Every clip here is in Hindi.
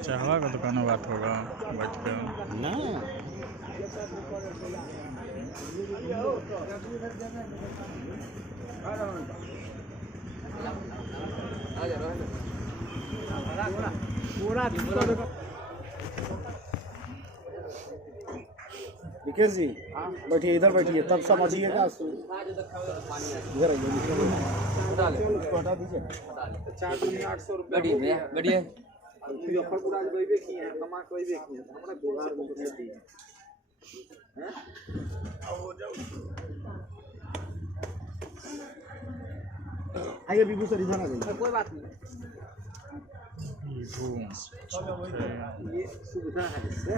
चाहवा का दुकान में बात होगा बैठ के ना। विकेश जी बैठिए, इधर बैठिए, तब समझिएगा। इधर आइए, हटा दीजिए। 800 रुपये बैठिए। मुजफ्फरपुर आज गईबे की है, कमा के गईबे की है, हमरा बिहार में कुछ नहीं है। हैं हो जाओ। आइए विभू सर, इधर आ जाइए। कोई बात नहीं, ये सुविधा है इससे।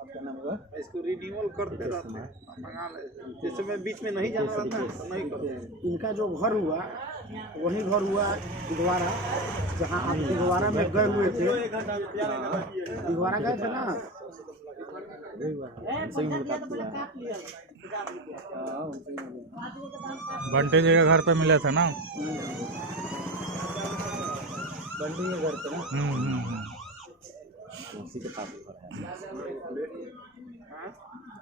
आपका नाम हुआ? इसको रिन्यूअल करते रहते हैं, मंगा ले। जैसे मैं बीच में नहीं जाना रहता है तो नहीं करते हैं। इनका जो घर हुआ वही घर हुआ दिगवारा, जहाँ आप दिगवारा में गए हुए थे। दिगवारा गए थे ना? बंटे जी के घर पे मिले थे ना? बंटी के घर पे ना? उसी के पास घर है।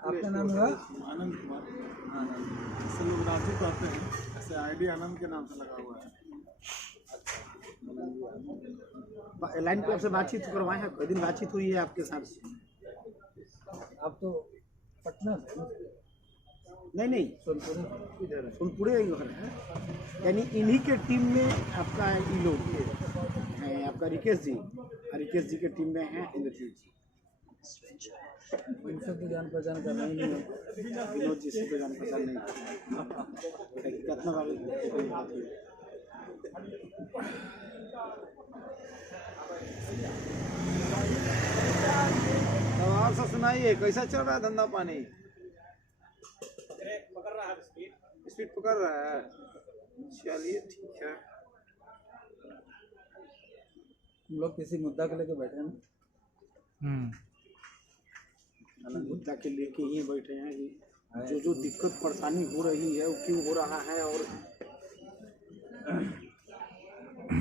आपका नाम हुआ? आनंद कुमार। इसे लोग राजू कहते हैं, ऐसे आईडी आनंद के नाम से लगा हुआ है। लाइन पे आपसे बातचीत करवाए हैं, कोई दिन बातचीत हुई है आपके साथ? आप तो पटना से? नहीं, सोनपुरे ही घर है। यानी इन्हीं के टीम में आपका ये लोग हैं, आपका रिकेश जी के टीम में हैं इंद्रजीत जी। इनसे तो जान पहचान करना ही नहीं है। विनोद जी से तो जान पहचान नहीं है। कितना बार आवाज से सुनाइए, कैसा चल रहा है धंधा पानी? पकड़ रहा है, स्पीड पकड़ रहा है। चलिए ठीक है। हम लोग किसी मुद्दा को लेकर बैठे हैं। मुद्दा के लेके ही बैठे हैं कि जो दिक्कत परेशानी हो रही है वो क्यों हो रहा है, और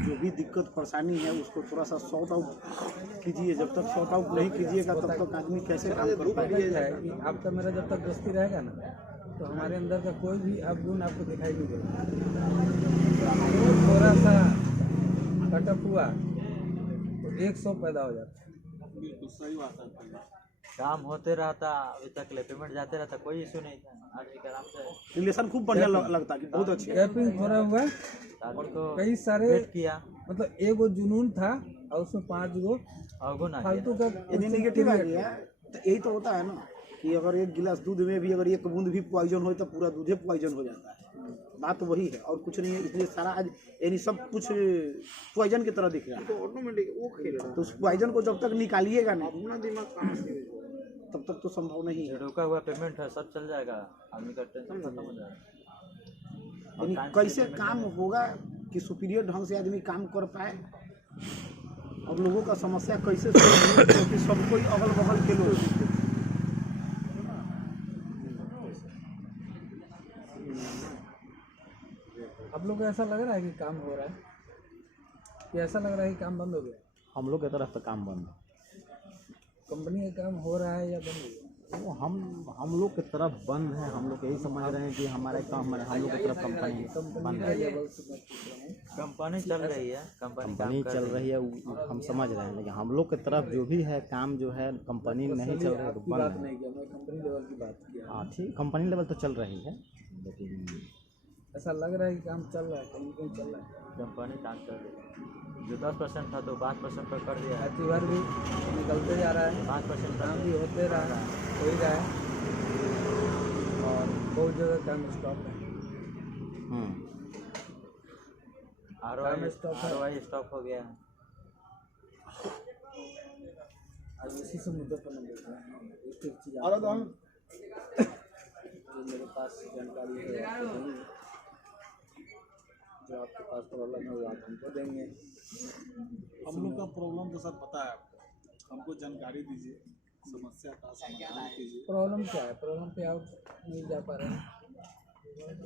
जो भी दिक्कत परेशानी है उसको थोड़ा सा सॉर्ट आउट कीजिए। जब तक सॉर्ट आउट नहीं कीजिएगा तब तक आदमी कैसे काम कर पाएगा? आपका मेरा जब तक दोस्ती रहेगा ना, तो हमारे अंदर का कोई भी अवगुण आपको दिखाई नहीं देगा। थोड़ा सा कटअप हुआ तो 100 पैदा हो जाता है। बिल्कुल सही बात है। काम होते रहता, अभी तक ले पेमेंट जाते रहता, कोई इशू नहीं था। आज भी आराम से रिलेशन खूब बढ़िया लगता है कि बहुत अच्छी कैपिंग थोड़ा हुआ और तो कई सारे किया, मतलब एक वो जुनून था और उसमें 5 गो अवगुण आ फालतू गया। का नेगेटिव आ गया। तो यही तो होता है ना कि अगर एक गिलास दूध में भी अगर एक बूंद भी पॉइजन हो तो पूरा दूध पॉइजन हो जाता है। बात तो वही है और कुछ नहीं है। इसलिए सारा आज यानी सब कुछ पॉइजन की तरह दिख रहा है। तो ऑटोमेटिक वो खेल रहा है। तो उस पॉइजन को जब तक निकालिएगा ना, अपना दिमाग कहाँ से, तब तक तो संभव नहीं है। रुका हुआ पेमेंट है, सब चल जाएगा, आदमी का टेंशन खत्म हो जाएगा। यानी कैसे काम होगा कि सुपीरियर ढंग से आदमी काम कर पाए, और लोगों का समस्या कैसे क्योंकि सब कोई अगल बगल के लोग। आप लोग को ऐसा लग रहा है कि काम हो रहा है, कि ऐसा लग रहा है कि काम बंद हो गया? हम लोग की तरफ तो काम बंद है। कंपनी का काम हो रहा है या बंद हो गया? वो हम लोग की तरफ बंद है। हम लोग यही समझ रहे हैं कि हमारे काम हम लोग की तरफ कंपनी बंद है। कंपनी चल रही है, कंपनी चल रही है, हम समझ रहे हैं, लेकिन हम लोग की तरफ जो भी है काम जो है कंपनी नहीं चल रही है तो बंद है। नहीं किया, मैं कंपनी लेवल की बात किया। हाँ ठीक, कंपनी लेवल तो चल रही है, लेकिन ऐसा लग रहा है कि काम चल रहा है, कहीं कहीं चल रहा है। कंपनी काम कर रही है। जो 10% था तो 5% पर कर दिया है। एचआर भी निकलते जा रहा है, 5% काम भी होते रहा हो ही रहा है, और बहुत जगह काम स्टॉप है। ROI स्टॉप हो गया है। आज इसी से मुद्दे पर नंबर देते हैं। एक चीज़ जो मेरे पास जानकारी है, जो आपके पास प्रॉब्लम है वो आप हमको देंगे। हम लोग का प्रॉब्लम तो सर पता है आपको, हमको जानकारी दीजिए, समस्या का समाधान कीजिए। प्रॉब्लम क्या है? प्रॉब्लम पे आप नहीं जा पा रहे हैं,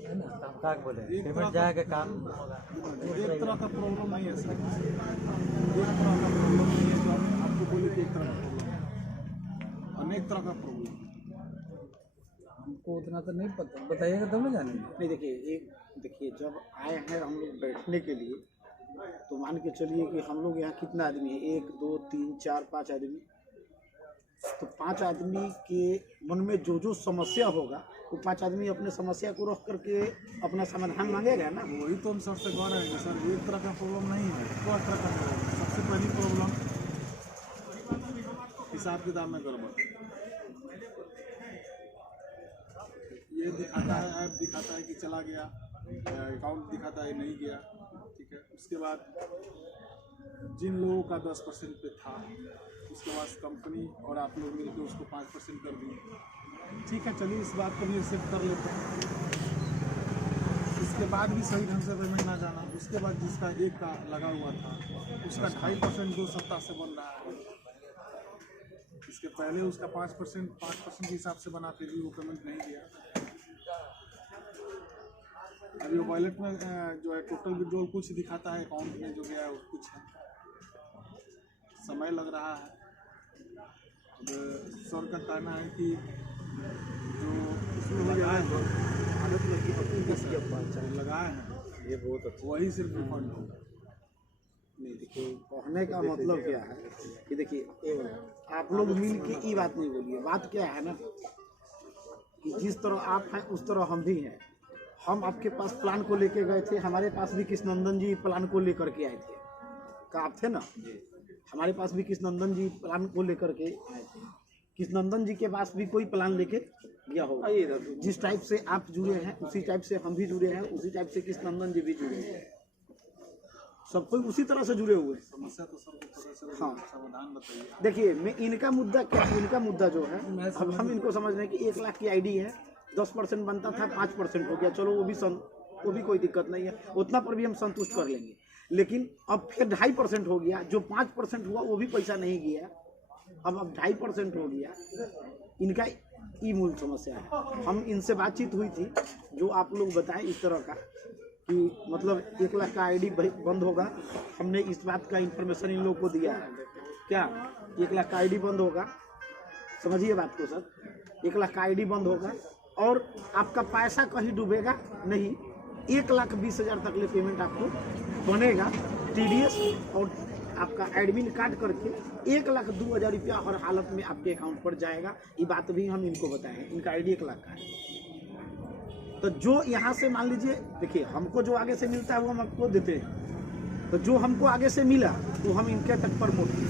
है ना? काम का बोले पेमेंट जाएगा काम होगा। एक तरह का प्रॉब्लम नहीं है सर, एक तरह का प्रॉब्लम नहीं है जो आपको बोले कि एक तरह का प्रॉब्लम है, अनेक तरह का प्रॉब्लम है। हमको उतना तो नहीं पता, बताइएगा तब ना जानेंगे। नहीं देखिए जब आए हैं हम लोग बैठने के लिए, तो मान के चलिए कि हम लोग यहाँ कितना आदमी है, 1 2 3 4 5 आदमी। तो 5 आदमी के मन में जो जो समस्या होगा वो 5 आदमी अपने समस्या को रख करके अपना समाधान मांगेगा ना। वही तो हम सर से कह रहे हैं सर, एक तरह का प्रॉब्लम नहीं है, दो तरह का प्रॉब्लम है। सबसे पहली प्रॉब्लम हिसाब किताब में गड़बड़, ये दिखाता है, ऐप दिखाता है कि चला गया, अकाउंट दिखाता है नहीं गया, ठीक है। उसके बाद जिन लोगों का 10% पे था, उसके बाद कंपनी और आप लोग मिलकर उसको 5% कर दिए, ठीक है। चलिए इस बात को भी एक्सेप्ट कर लेते हैं। इसके बाद भी सही ढंग से पेमेंट ना जाना, उसके बाद जिसका 1 का लगा हुआ था उसका 2.5% 2 सप्ताह से बन रहा है। इसके पहले उसका 5% के हिसाब से बना, फिर भी वो पेमेंट नहीं दिया। अभी वॉलेट में जो है टोटल विड्रॉल कुछ दिखाता है, अकाउंट में जो गया है वो कुछ है, समय लग रहा है। अब सर का कहना है कि जो उसमें लगाए हैं ये बहुत अच्छा। वही सिर्फ रिफंड होगा। नहीं देखिए, कहने का मतलब क्या है कि देखिए आप लोग मिल के ये बात नहीं बोलिए। बात क्या है ना कि जिस तरह आप हैं उस तरह हम भी हैं। हम आपके पास प्लान को लेके गए थे, हमारे पास भी कृष्णनंदन जी प्लान को लेकर के आए थे, क्या आप थे ना? हमारे पास भी कृष्णनंदन जी प्लान को लेकर के आए थे। कृष्णनंदन जी के पास भी कोई प्लान लेके गया होगा। जिस टाइप से आप जुड़े हैं उसी टाइप से हम भी जुड़े हैं, उसी टाइप से कृष्णनंदन जी भी जुड़े हैं, सब कोई उसी तरह से जुड़े हुए हैं। समस्या तो सबको पता चल, हाँ। समाधान बताइए। देखिए मैं इनका मुद्दा क्या, इनका मुद्दा जो है, अब हम इनको समझ रहे हैं कि 1 लाख की आईडी है, 10% बनता था 5% हो गया, चलो वो भी कोई दिक्कत नहीं है, उतना पर भी हम संतुष्ट कर लेंगे। लेकिन अब फिर 2.5% हो गया, जो 5% हुआ वो भी पैसा नहीं गया, अब 2.5% हो गया। इनका ये मूल समस्या है। हम इनसे बातचीत हुई थी, जो आप लोग बताएं इस तरह का कि मतलब 1 लाख का आईडी बंद होगा। हमने इस बात का इन्फॉर्मेशन इन लोगों को दिया है, क्या 1 लाख का आईडी बंद होगा, समझिए बात को सर। 1 लाख का आईडी बंद होगा और आपका पैसा कहीं डूबेगा नहीं। 1,20,000 तक ले पेमेंट आपको बनेगा, TDS और आपका एडमिन काट करके 1,02,000 रुपया हर हालत में आपके अकाउंट पर जाएगा। ये बात भी हम इनको बताए हैं। इनका आईडी 1 लाख का है। तो जो यहाँ से मान लीजिए, देखिए हमको जो आगे से मिलता है वो हम आपको देते हैं, तो जो हमको आगे से मिला तो हम इनके तक प्रमोट किए।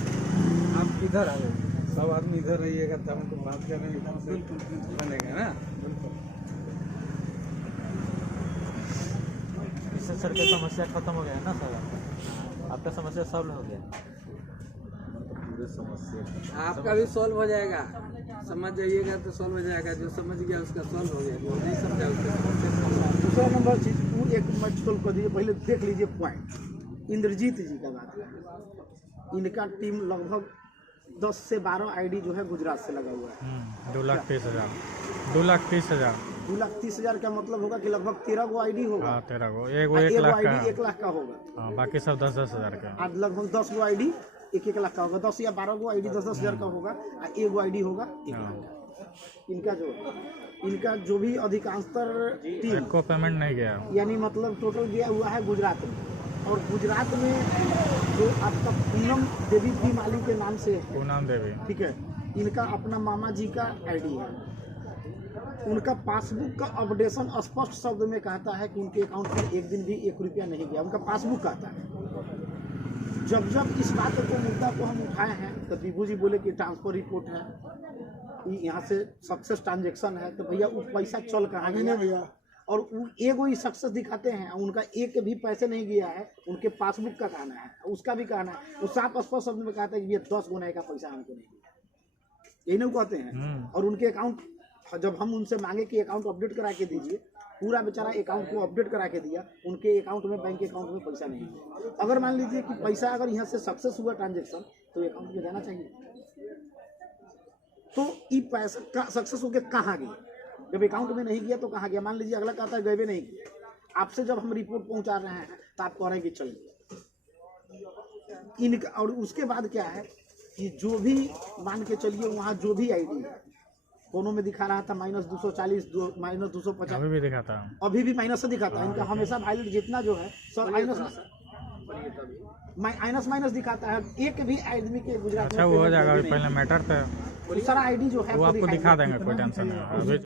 आप इधर आ गए, सब आदमी इधर रहिएगा तब हमको बात करने में बनेगा ना। इससे सर की समस्या खत्म हो गया है ना सर, आपका समस्या सॉल्व हो गया। आपका भी सॉल्व हो जाएगा, समझ जाइएगा तो सॉल्व हो जाएगा। जो समझ गया उसका सॉल्व हो गया, जो नहीं समझा उसका दूसरा नंबर चीज वो एक मत सोल्व कर दीजिए, पहले देख लीजिए पॉइंट। इंद्रजीत जी का बात है, इनका टीम लगभग 10 से 12 आईडी जो है गुजरात से लगा हुआ है। 2,30,000 2,30,000 2,30,000 का मतलब होगा कि लगभग 13 गो आईडी होगा। हाँ 13 गो, एगो 1 एगो लाख आईडी का। 1 लाख का होगा। हाँ बाकी सब 10,000 का। आज लगभग 10 गो आईडी 1 लाख का होगा, 10 या 12 गो आईडी 10,000 का होगा, और एगो आईडी होगा 1 लाख का। इनका जो भी अधिकांशतर टीम एको पेमेंट नहीं गया, यानी मतलब टोटल गया हुआ है गुजरात में। और गुजरात में जो आपका पूनम देवी भी माली के नाम से है, पूनम देवी, ठीक है, इनका अपना मामा जी का आईडी है। उनका पासबुक का अपडेशन स्पष्ट शब्द में कहता है कि उनके अकाउंट में एक दिन भी 1 रुपया नहीं गया, उनका पासबुक कहता है। जब इस बात को मुद्दा को हम उठाए हैं तो विभू जी बोले कि ट्रांसफर रिपोर्ट है, यहाँ से सक्सेस ट्रांजेक्शन है, तो भैया वो पैसा चल कहाँ गया भैया? और वो एगो ही सक्सेस दिखाते हैं, उनका एक भी पैसे नहीं गया है, उनके पासबुक का कहना है, उसका भी कहना है, वो साफ स्पष्ट शब्द में कहता है कि ये 10 गुना का पैसा हमको नहीं गया, यही नहीं कहते हैं। और उनके अकाउंट जब हम उनसे मांगे कि अकाउंट अपडेट करा के दीजिए, पूरा बेचारा अकाउंट को अपडेट करा के दिया, उनके अकाउंट में बैंक अकाउंट में पैसा नहीं है। अगर मान लीजिए कि पैसा अगर यहाँ से सक्सेस हुआ ट्रांजेक्शन तो अकाउंट में जाना चाहिए, तो ये पैसा सक्सेस होकर कहाँ गया? जब अकाउंट में नहीं गया तो कहाँ गया? मान लीजिए अगला कहता है गए नहीं किया, आपसे जब हम रिपोर्ट पहुंचा रहे हैं तो आप कह रहे हैं कि चल गया। इनका और उसके बाद क्या है कि जो भी मान के चलिए वहाँ जो भी आईडी है, दोनों में दिखा रहा था -240, -250, अभी भी दिखाता हूँ। अभी भी माइनस से दिखाता है। इनका हमेशा वायलेट जितना जो है सब माइनस दिखाता है। एक भी आदमी के गुजरात अच्छा वो हो जाएगा, अभी पहले मैटर था में सारा आईडी जो है वो आपको दिखाएगा। दिखा देंगे, कोई टेंशन नहीं है। अभी